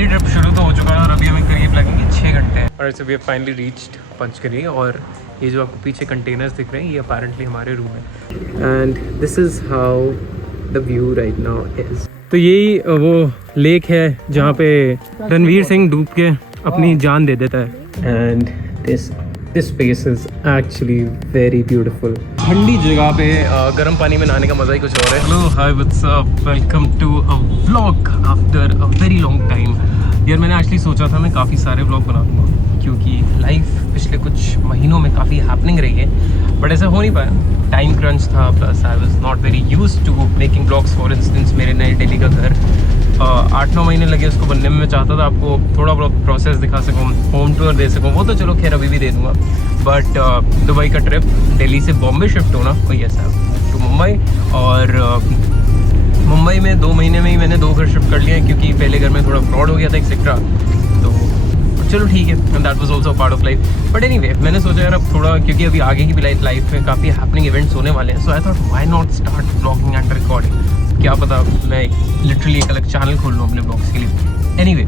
Finally trip शुरू तो हो चुका है और अभी हमें करीब लगेंगे 6 घंटे। और so we have finally reached Panchkari और ये जो आपको पीछे कंटेनर्स दिख रहे हैं ये अपेरेंटली हमारे रूम है। And this is how the view right now is. तो यही वो लेक है जहाँ पे रणवीर सिंह डूब के अपनी जान दे देता है। And this space is actually very beautiful. ठंडी जगह पे गर्म पानी में नहाने का मज़ा ही कुछ और है। Hello hi what's up, welcome to a vlog after a very long time. यार मैंने एक्चुअली सोचा था मैं काफ़ी सारे व्लॉग बना दूँगा क्योंकि लाइफ पिछले कुछ महीनों में काफ़ी हैपनिंग रही है, बट ऐसा हो नहीं पाया। टाइम क्रंच था, plus I was not very used to making vlogs. For instance मेरे नए दिल्ली का घर 8-9 महीने लगे उसको बनने में। मैं चाहता था आपको थोड़ा बहुत प्रोसेस दिखा सकूँ, होम टूर दे सकूँ, वो तो चलो खैर अभी भी दे दूँगा। बट दुबई का ट्रिप, दिल्ली से बॉम्बे शिफ्ट होना, वही ऐसा टू मुंबई। और मुंबई में 2 महीने में ही मैंने 2 घर शिफ्ट कर लिए हैं क्योंकि पहले घर में थोड़ा फ्रॉड हो गया था एक्सेट्रा। तो चलो ठीक है, and that was also part of life. But anyway मैंने सोचा यार अब थोड़ा, क्योंकि अभी आगे की भी लाइफ में काफ़ी हैपनिंग इवेंट्स होने वाले हैं, so I thought why not start vlogging and recording. क्या पता मैं लिटरली एक अलग चैनल खोल लूँ अपने ब्लॉग्स के लिए। एनीवे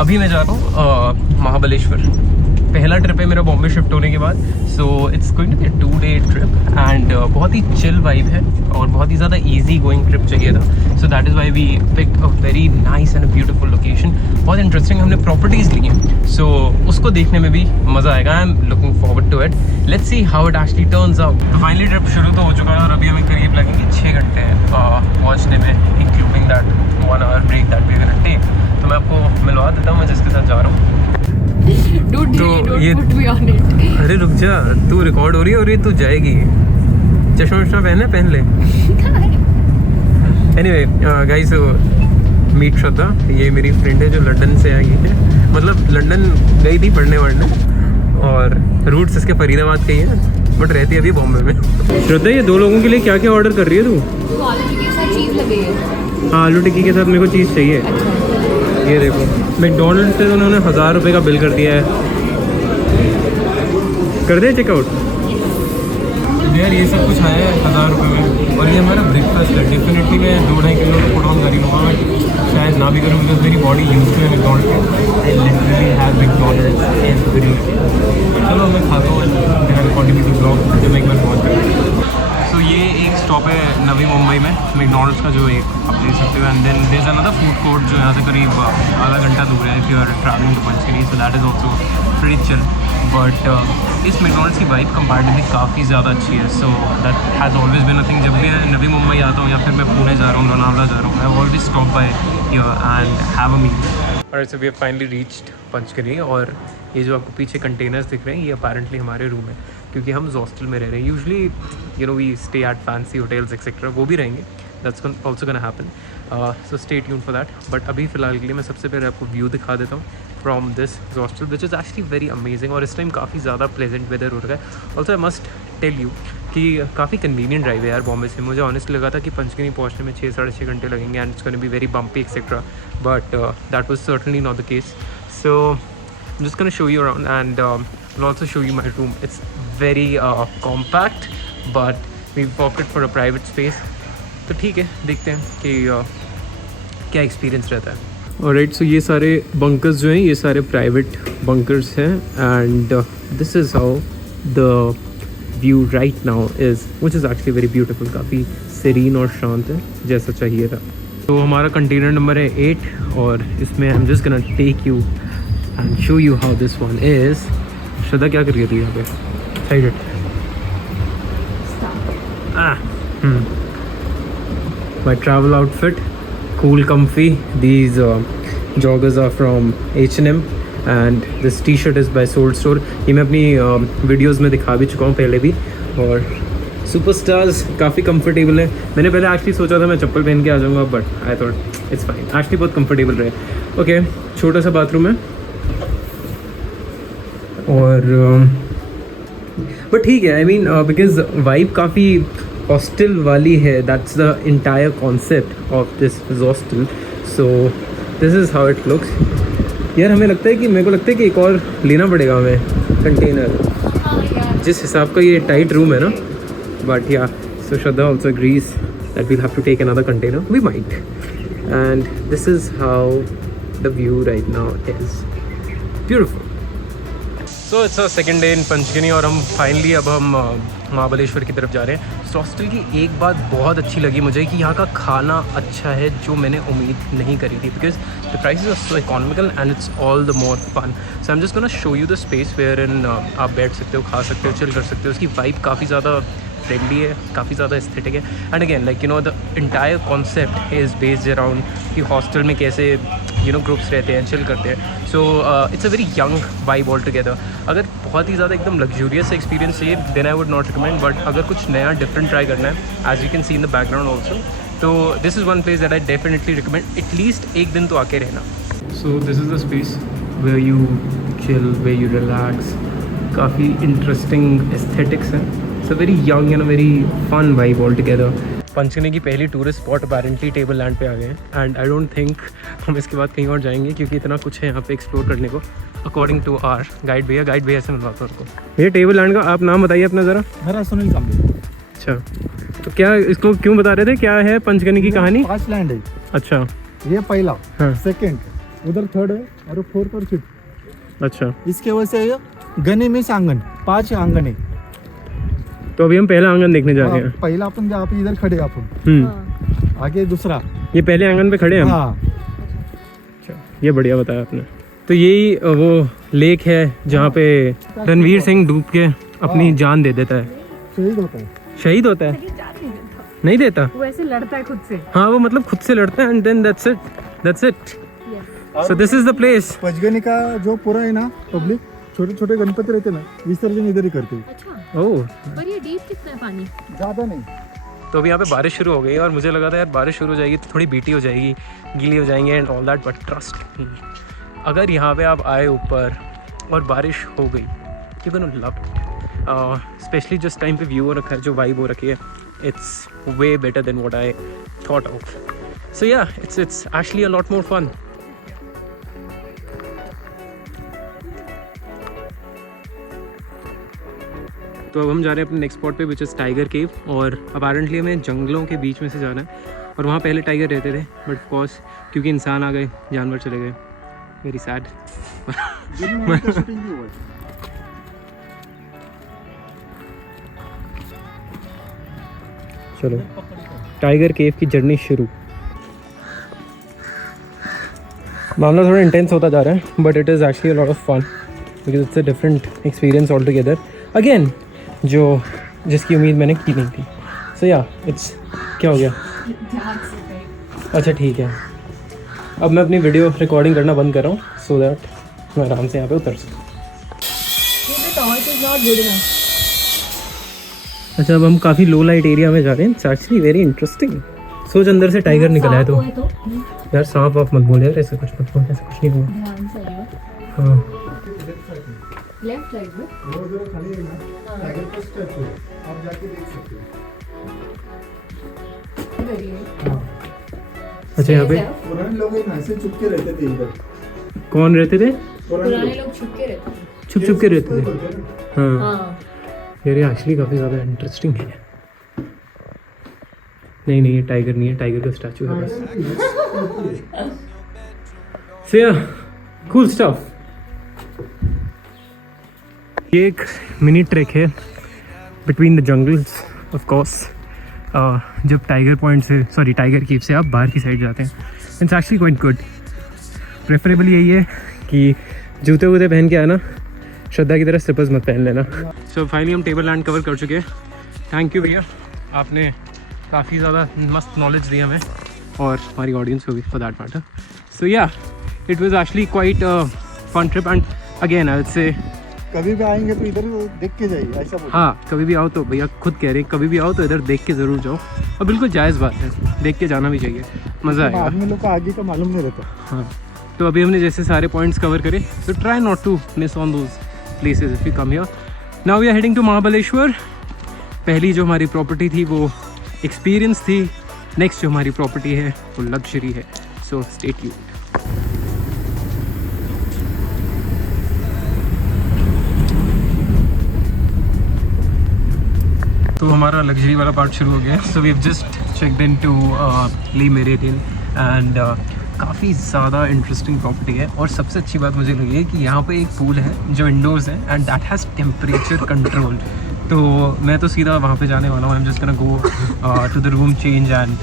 अभी मैं जा रहा हूँ महाबलेश्वर। पहला ट्रिप है मेरा बॉम्बे शिफ्ट होने के बाद, so it's going to be a 2-day trip and बहुत ही चिल वाइब है और बहुत ही ज़्यादा इजी गोइंग ट्रिप चाहिए था। So that is why we picked a very nice and a beautiful location. बहुत इंटरेस्टिंग हमने प्रॉपर्टीज़ ली हैं, सो उसको देखने में भी मज़ा आएगा। I am looking forward to it. Let's see how it actually turns out. तो फाइनली ट्रिप शुरू तो हो चुका है और अभी हमें करीब लगेंगे 6 घंटे पहुँचने में, including that 1 hour break that we gonna take. तो मैं आपको मिलवा देता हूँ मैं जिसके साथ जा रहा हूँ। तो ये अरे रुक जा, तू रिकॉर्ड हो रही है और ये तू जाएगी। चश्मा वश्मा पहन ले। एनीवे गाइस, मीट श्रद्धा, ये मेरी फ्रेंड है जो लंदन से आई है। मतलब लंदन गई थी पढ़ने वढ़ने और रूट्स इसके फरीदाबाद के ही है, बट रहती है अभी बॉम्बे में। श्रद्धा ये 2 लोगों के लिए क्या क्या ऑर्डर कर रही है तू? आलू टिक्की के साथ चीज़ लगी है। हाँ, आलू टिक्की के साथ मेरे को चीज़ चाहिए। ये देखो मैकडोनल्ड्स से तो उन्होंने 1000 रुपये का बिल कर दिया है। कर दे चेकआउट यार। ये सब कुछ आया है 1000 रुपये में और ये हमारा ब्रेकफास्ट है। डेफिनेटली मैं 2-2.5 किलो का पुट ऑन कर ही लूँगा, बट शायद ना भी करूँ बिकॉज मेरी बॉडी यूज टू है McDonald's. I literally have McDonald's every. चलो मैं खाता हूँ कंटिन्यू ब्लॉग जब मैं एक बार पहुँच जाऊँ। तो ये एक स्टॉप है नवी मुंबई में मैकडोनल्ड्स का, जो एक आप ले सकते हो। And then there is another food court जो यहाँ से करीब आधा घंटा दूर है if you are travelling to Panchkari, so that is also pretty chill. But इस मैकडोनल्ड्स की वाइब कंपैरेटिवली काफ़ी ज़्यादा अच्छी है। So that has always been a thing. जब भी मैं नवी मुंबई आता हूँ या फिर मैं पुणे जा रहा हूँ, लोनावला जा रहा हूँ, I always stop by here and have a meal. और so we have finally reached Panchkari और ये जो आपको पीछे कंटेनर्स दिख रहे हैं ये अपेरेंटली हमारे रूम है क्योंकि हम हॉस्टल में रह रहे हैं। Usually you know we stay at fancy hotels etcetera, वो भी रहेंगे, that's also gonna happen. So stay tuned for that. But अभी फ़िलहाल के लिए मैं सबसे पहले आपको व्यू दिखा देता हूँ from this hostel which is actually very amazing. और इस टाइम काफ़ी ज़्यादा प्लेजेंट वेदर हो रहा है। Also I must tell you कि काफ़ी कन्वीनियंट ड्राइव है यार बॉम्बे से। मुझे ऑनेस्टली लगा था कि पंचकरी पहुँचने में 6-6.5 घंटे लगेंगे and it's gonna be very bumpy etcetera, but that was certainly not the case. So I'm just going to show you around and I'll also show you my room. It's very compact but we've opted for a private space. तो ठीक है, देखते हैं कि क्या experience रहता है। Alright, सो ये सारे बंकर्स जो हैं ये सारे प्राइवेट बंकर्स हैं and this is how the view right now is, which is actually very beautiful. काफ़ी सीरीन और शांत है जैसा चाहिए था। तो हमारा कंटेनर नंबर है 8 और इसमें I am just gonna take you and show you how this one is. Shraddha क्या कर रही थी यहाँ पे? Side it. My travel outfit, cool, comfy. These joggers are from H&M and this t-shirt is by Soul Store. ये मैं अपनी videos में दिखा भी चुका हूँ पहले भी। और सुपरस्टार्स काफ़ी कंफर्टेबल है। मैंने पहले एक्चुअली सोचा था मैं चप्पल पहन के आ जाऊँगा, but I thought it's fine. Actually बहुत कंफर्टेबल रहे। ओके, छोटा सा बाथरूम है और बट ठीक है। आई मीन बिकॉज वाइब काफ़ी हॉस्टल वाली है, that's the entire concept of this hostel. So this is how it looks. यार हमें लगता है कि मेरे को लगता है कि एक और लेना पड़ेगा हमें कंटेनर, जिस हिसाब का ये टाइट रूम है ना। But yeah so Shraddha also agrees that we'll have to take another container, we might. And this is how the view right now is beautiful. So it's our second day in Panchgani और हम finally अब हम महाबलेश्वर की तरफ जा रहे हैं. इस हॉस्टल की एक बात बहुत अच्छी लगी मुझे कि यहाँ का खाना अच्छा है जो मैंने उम्मीद नहीं करी थी, because the prices are so economical and it's all the more fun. So I am just gonna show you the space where in आप बैठ सकते हो, खा सकते हो, चिल कर सकते हो. उसकी वाइब काफ़ी ज़्यादा फ्रेंडली है, काफ़ी ज़्यादा एस्थेटिक है. And again like you know the entire concept is based around कि हॉस्टल में कैसे ग्रुप्स रहते हैं, चिल करते हैं. So it's a very young vibe all together. अगर बहुत ही ज़्यादा एकदम लग्जूरियस एक्सपीरियंस चाहिए then I would not recommend, but अगर कुछ नया डिफरेंट ट्राई करना है, as you can see in the background also, तो this is one place that I definitely recommend. At least एक दिन तो आके रहना. So this is the space where you chill, where you relax. काफ़ी इंटरेस्टिंग एस्थेटिक्स हैं. It's a very young and a very fun vibe all together. Panchgani की पहली tourist spot apparently table land पे आ गए हैं एंड आई डोंट थिंक हम इसके बाद कहीं और जाएंगे क्योंकि इतना कुछ है यहाँ पे एक्सप्लोर करने को अकॉर्डिंग टू आर गाइड भैया से मिलवाता हूँ उनको. भैया टेबल लैंड का आप नाम बताइए अपना ज़रा. मेरा सुनील कांबले. अच्छा, तो क्या इसको क्यों बता रहे थे, क्या है पंचगनी की कहानी? 5 लैंड है. अच्छा, ये पहला, हाँ. सेकंड, उधर थर्ड है और 4th और 5th. अच्छा, इसके वजह से गने में आंगन 5 आंगन है. तो अभी हम पहला आंगन देखने जा रहे हैं. पहला अपन जहाँ पे इधर खड़े अपन, आगे दूसरा. ये पहले आंगन पे खड़े हैं हम. हाँ. अच्छा, ये बढ़िया बताया आपने. तो यही वो लेक है जहाँ पे रणवीर सिंह डूब के अपनी जान दे देता है. शहीद होता है. शहीद होता है? नहीं देता, वो ऐसे लड़ता है खुद से. हाँ वो मतलब खुद से लड़ता है and then that's it. So this is the place. Panchgani का जो पूरा है ना पब्लिक, छोटे छोटे गणपति रहते ना, विसर्जन इधर ही करते हैं. अच्छा, ओह, पर ये डीप कितना है पानी? ज्यादा नहीं. तो अभी यहाँ पे बारिश शुरू हो गई और मुझे लगा था यार बारिश शुरू हो जाएगी तो थोड़ी बीटी हो जाएगी, गीली हो जाएंगे and all that, but trust me, अगर यहाँ पे आप आए ऊपर और बारिश हो गई you gonna love it. Specially जिस टाइम पे व्यू हो रखा है, जो वाइब हो रखी है, it's way better than what I thought of. So yeah it's actually a lot more fun. तो अब हम जा रहे हैं अपने नेक्स्ट स्पॉट पे विच इज़ टाइगर केव. और अपेरेंटली हमें जंगलों के बीच में से जाना है और वहाँ पहले टाइगर रहते थे बट ऑफ कोर्स क्योंकि इंसान आ गए जानवर चले गए. Very sad. चलो टाइगर केव की जर्नी शुरू. मामला थोड़ा इंटेंस होता जा रहा है but it is actually a lot of fun because it's a different experience altogether again, जो जिसकी उम्मीद मैंने की नहीं थी. सो या इट्स क्या हो गया? अच्छा ठीक है, अब मैं अपनी वीडियो रिकॉर्डिंग करना बंद कर रहा हूँ सो दैट मैं आराम से यहाँ पे उतर सकूँ. अच्छा, अब हम काफ़ी लो लाइट एरिया में जा रहे हैं. It's actually very interesting. सोच अंदर से टाइगर निकला है तो यार सांप आप मत बोल यार, ऐसे कुछ मत बोल, ऐसे कुछ नहीं हुआ. हाँ लेफ्ट साइड में वो जो खाली है ना, टाइगर का स्टैचू है, आप जाके देख सकते हो. अच्छा, यहाँ पे पुराने लोग ना ऐसे चुपके रहते थे इधर. कौन रहते थे? पुराने लोग छुप के रहते हैं. छुप के रहते थे. हाँ यार, ये एक्चुअली काफ़ी ज़्यादा इंटरेस्टिंग है. नहीं ये टाइगर नहीं है, टाइगर का स्टैचू है बस. सो या कूल स्टफ. ये एक मिनी ट्रैक है between the jungles of course. जब टाइगर पॉइंट से टाइगर केव से आप बाहर की साइड जाते हैं, it's actually quite good. Preferable यही है कि जूते वूते पहन के आना, श्रद्धा की तरह स्लिपर्स मत पहन लेना. सो फाइनली हम टेबल लैंड कवर कर चुके हैं. थैंक यू भैया, आपने काफ़ी ज़्यादा मस्त नॉलेज दी हमें और हमारी ऑडियंस को भी for that matter. So yeah it was actually quite fun trip and again I will say कभी भी आएंगे तो इधर देख के जाइए, ऐसा बोलो. हाँ, कभी भी आओ तो भैया खुद कह रहे हैं, कभी भी आओ तो इधर देख के ज़रूर जाओ. और बिल्कुल जायज़ बात है, देख के जाना भी चाहिए, मज़ा आएगा. आदमी लोग को आगे का मालूम नहीं रहता. हाँ, तो अभी हमने जैसे सारे पॉइंट्स कवर करे, तो try not to miss on those places if you come here. Now we are heading to Mahabaleshwar. पहली जो हमारी प्रॉपर्टी थी वो एक्सपीरियंस थी, नेक्स्ट जो हमारी प्रॉपर्टी है वो लग्जरी है. So stay tuned. तो हमारा लग्जरी वाला पार्ट शुरू हो गया. So we have just checked in to Le Meridien and काफ़ी ज़्यादा इंटरेस्टिंग प्रॉपर्टी है और सबसे अच्छी बात मुझे लगी है कि यहाँ पे एक पूल है जो इंडोर्स है and that has temperature control. तो मैं तो सीधा वहाँ पे जाने वाला हूँ। I am just gonna go to the room change and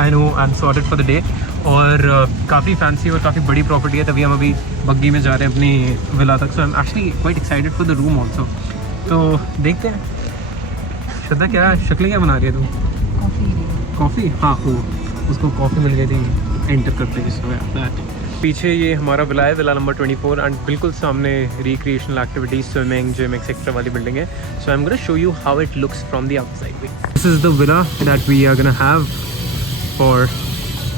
I know I am sorted for the day. और काफ़ी फैंसी और काफ़ी बड़ी प्रॉपर्टी है, तभी हम अभी बग्गी में जा रहे हैं अपनी विला तक। So I am actually quite excited for the room also. तो देखते हैं। श्रद्धा क्या शक्लें क्या बना रही है तू? कॉफ़ी? हाँ, वो उसको कॉफ़ी मिल गई थी एंटर करते हैं। पीछे ये हमारा विला है, विला नंबर 24 एंड बिल्कुल सामने recreational activities, swimming, gym etcetera वाली बिल्डिंग है। So I am gonna show you how it looks from the outside. This is the villa that we are gonna have for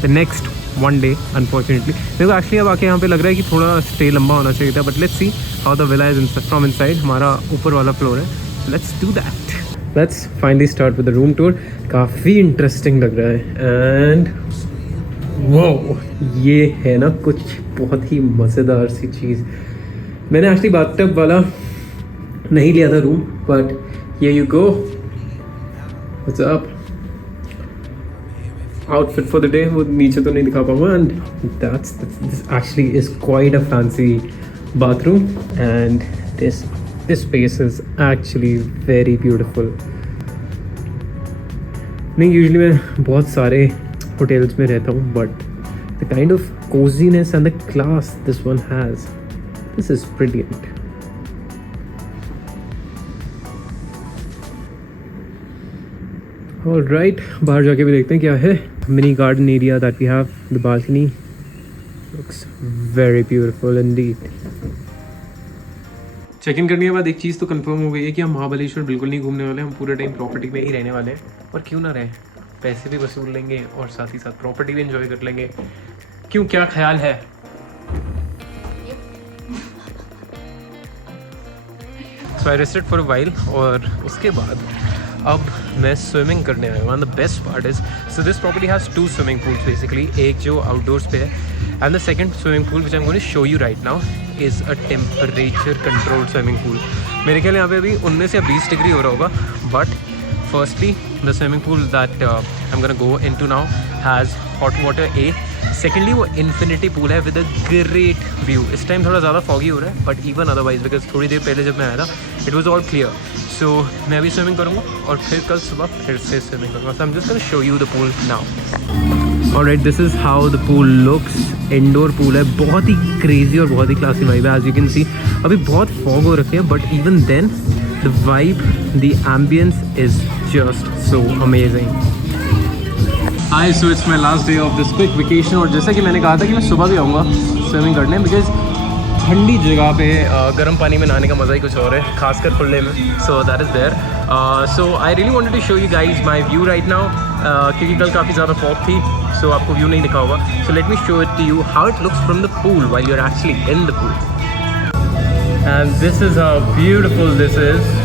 the next one day. Unfortunately मेरे को actually अब आके यहाँ पे लग रहा है कि थोड़ा स्टे लंबा होना चाहिए था, but let's see how the villa is from inside. हमारा ऊपर वाला फ्लोर है, let's do that. Let's finally start with the room tour. काफ़ी इंटरेस्टिंग लग रहा है एंड वो ये है ना कुछ बहुत ही मज़ेदार सी चीज़। मैंने एक्चुअली बाथटब वाला नहीं लिया था room, but here you go. What's up? Outfit for the day वो नीचे तो नहीं दिखा पाऊंगा and that's this actually is quite a fancy bathroom and this space is actually very beautiful. नहीं, यूजुअली मैं बहुत सारे होटल्स में रहता हूँ, but the kind of cosiness and the class this one has, this is brilliant. Alright, बाहर जाके भी देखते हैं क्या है। Mini garden area that we have, the balcony looks very beautiful indeed. Check in करने के बाद एक चीज़ तो कंफर्म हो गई है कि हम महाबलेश्वर बिल्कुल नहीं घूमने वाले, हम पूरे टाइम प्रॉपर्टी में ही रहने वाले हैं। और क्यों ना रहें, पैसे भी वसूल लेंगे और साथ ही साथ प्रॉपर्टी भी एंजॉय कर लेंगे। क्यों, क्या ख्याल है? So I rested for a while और उसके बाद अब मैं स्विमिंग करने आया हूँ। And the best part is, so this property has 2 swimming pools basically, एक जो आउटडोर्स पे है and the second swimming pool which I am going to show you right now is a temperature controlled swimming pool. मेरे ख्याल यहाँ पे अभी 19 या 20 डिग्री हो रहा होगा, but firstly the swimming pool that I am gonna go into now has hot water A. Secondly वो इन्फिनिटी पूल है विद अ ग्रेट व्यू। इस टाइम थोड़ा ज़्यादा फॉगी हो रहा है, बट इवन अदरवाइज बिकॉज थोड़ी देर पहले जब मैं आया था इट वॉज ऑल क्लियर। सो मैं अभी स्विमिंग करूँगा और फिर कल सुबह फिर से स्विमिंग करूँगा। So I am just gonna show you the pool now. Alright, this is how the pool looks. Indoor pool है, बहुत ही क्रेजी और बहुत ही क्लासी वाइब है। एज यू कैन सी अभी बहुत फॉग हो रखी है, but even then the vibe, the ambience is just so amazing. Hi, so it's my last day of this quick vacation. और जैसा कि मैंने कहा था कि मैं सुबह भी आऊँगा स्विमिंग करने, बिकॉज ठंडी जगह पे गर्म पानी में नहाने का मज़ा ही कुछ और है, खासकर खुले में। So that is there. So I really wanted to show you guys my view right now, क्योंकि कल काफ़ी ज़्यादा फॉग थी, सो आपको व्यू नहीं दिखा होगा। So let me show it to you how it looks from the pool while you are actually in the pool. And this is how beautiful this is,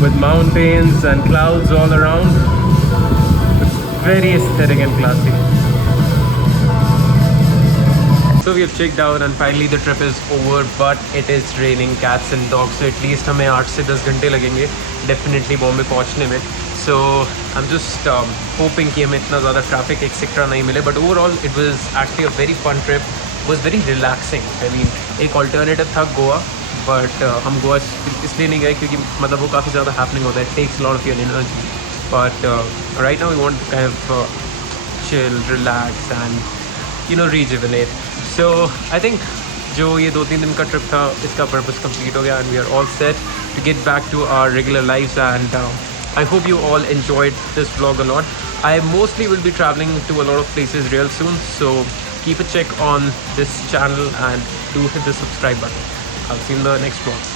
with mountains and clouds all around. It's very aesthetic and classy. So we have checked out and finally the trip is over, but it is raining cats and dogs, so at least हमें 8 से 10 घंटे लगेंगे definitely Bombay पहुंचने में। So I'm just hoping कि हमें इतना ज़्यादा ट्रैफिक एक्सेट्रा नहीं मिले, but overall it was actually a very fun trip, was very relaxing. I mean, एक alternative था गोवा, बट हम गोवा इसलिए नहीं गए क्योंकि मतलब वो काफ़ी ज़्यादा हैपनिंग होता है, takes lot of your energy, but right now we want to kind of chill, relax and you know rejuvenate. So I think जो ये 2-3 दिन का ट्रिप था इसका पर्पस कंप्लीट हो गया and we are all set to get back to our regular lives and I hope you all enjoyed this vlog a lot. I mostly will be traveling to a lot of places real soon, so keep a check on this channel and do hit the subscribe button. I'll see you in the next vlog.